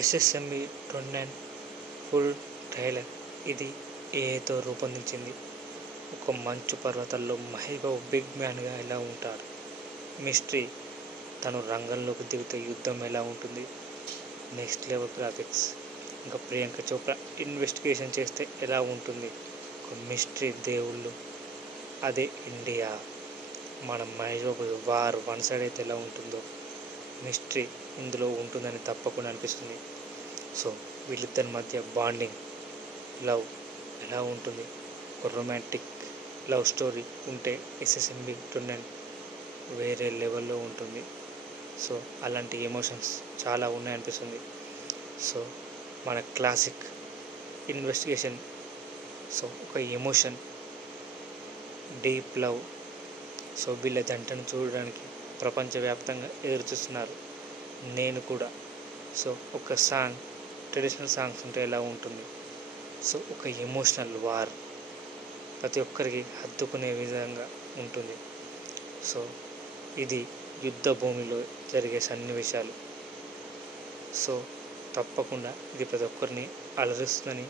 SSME 29 full trailer. ఇది ఏఐతో రూపొందించింది. ఒక మంచు పర్వతాల్లో మహేష్ బాబు బిగ్ మ్యాన్గా ఎలా ఉంటాడు, మిస్టరీ తను రంగంలోకి దిగితే యుద్ధం ఎలా ఉంటుంది, నెక్స్ట్ లెవెల్ గ్రాఫిక్స్, ఇంకా ప్రియాంక చోప్రా ఇన్వెస్టిగేషన్ చేస్తే ఎలా ఉంటుంది, ఒక మిస్టరీ దేవుళ్ళు, అదే ఇండియా, మన Mahesh Babu war one side అయితే ఎలా ఉంటుందో మిస్టరీ ఇందులో ఉంటుందని తప్పకుండా అనిపిస్తుంది. సో వీళ్ళిద్దరి మధ్య బాండింగ్, లవ్ ఎలా ఉంటుంది, ఒక రొమాంటిక్ లవ్ స్టోరీ ఉంటే ఎస్ఎస్ఎంఈ 29 వేరే లెవెల్లో ఉంటుంది. సో అలాంటి ఎమోషన్స్ చాలా ఉన్నాయనిపిస్తుంది. సో మన క్లాసిక్ ఇన్వెస్టిగేషన్, సో ఒక ఎమోషన్, డీప్ లవ్. సో వీళ్ళ జంటను చూడడానికి ప్రపంచవ్యాప్తంగా ఎదురుచూస్తున్నారు, నేను కూడా. సో ఒక సాంగ్, ట్రెడిషనల్ సాంగ్స్ ఉంటే ఎలా ఉంటుంది, సో ఒక ఎమోషనల్ వార్ ప్రతి ఒక్కరికి హత్తుకునే విధంగా ఉంటుంది. సో ఇది యుద్ధ భూమిలో జరిగే సన్నివేశాలు. సో తప్పకుండా ఇది ప్రతి ఒక్కరిని అలరిస్తుందని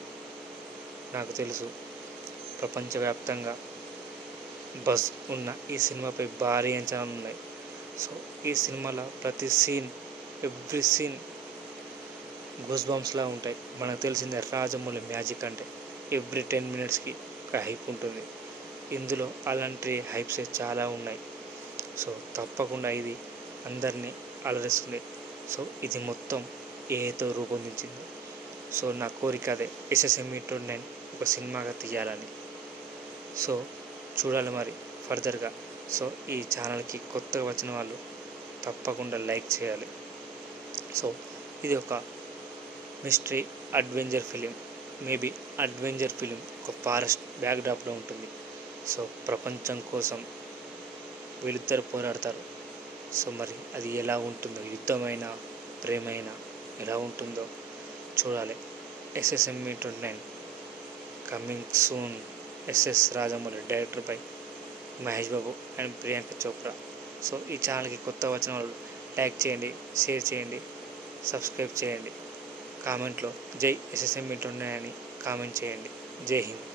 నాకు తెలుసు. ప్రపంచవ్యాప్తంగా బజ్ ఉన్న ఈ సినిమాపై భారీ అంచనాలు ఉన్నాయి. సో ఈ సినిమాలో ప్రతి సీన్, ఎవ్రీ సీన్ గూస్ బంప్స్లా ఉంటాయి. మనకు తెలిసిందే రాజమౌళి మ్యాజిక్ అంటే ఎవ్రీ 10 minutesకి ఒక హైప్ ఉంటుంది. ఇందులో అలాంటి హైప్స్ చాలా ఉన్నాయి. సో తప్పకుండా ఇది అందరినీ అలరిస్తుంది. సో ఇది మొత్తం ఏఐతో రూపొందించింది. సో నా కోరిక అదే, ఎస్ఎస్ఎంఈ 29 ఒక సినిమాగా తీయాలని. సో చూడాలి మరి ఫర్దర్గా. సో ఈ ఛానల్కి కొత్తగా వచ్చిన వాళ్ళు తప్పకుండా లైక్ చేయాలి. సో ఇది ఒక mystery adventure film, maybe adventure film, ఒక ఫారెస్ట్ బ్యాక్డ్రాప్లో ఉంటుంది. సో ప్రపంచం కోసం వీళ్ళిద్దరు పోరాడతారు. సో మరి అది ఎలా ఉంటుందో, యుద్ధమైనా ప్రేమైనా ఎలా ఉంటుందో చూడాలి. SSME 29 coming soon. SS Rajamouli director by Mahesh Babu and Priyanka Chopra. So ఈ ఛానల్కి కొత్త వచ్చిన వాళ్ళు లైక్ చేయండి, షేర్ చేయండి, సబ్స్క్రైబ్ చేయండి. కామెంట్లో జై ఎస్ఎస్ఎంఈ 29 అని కామెంట్ చేయండి. జై హింద్.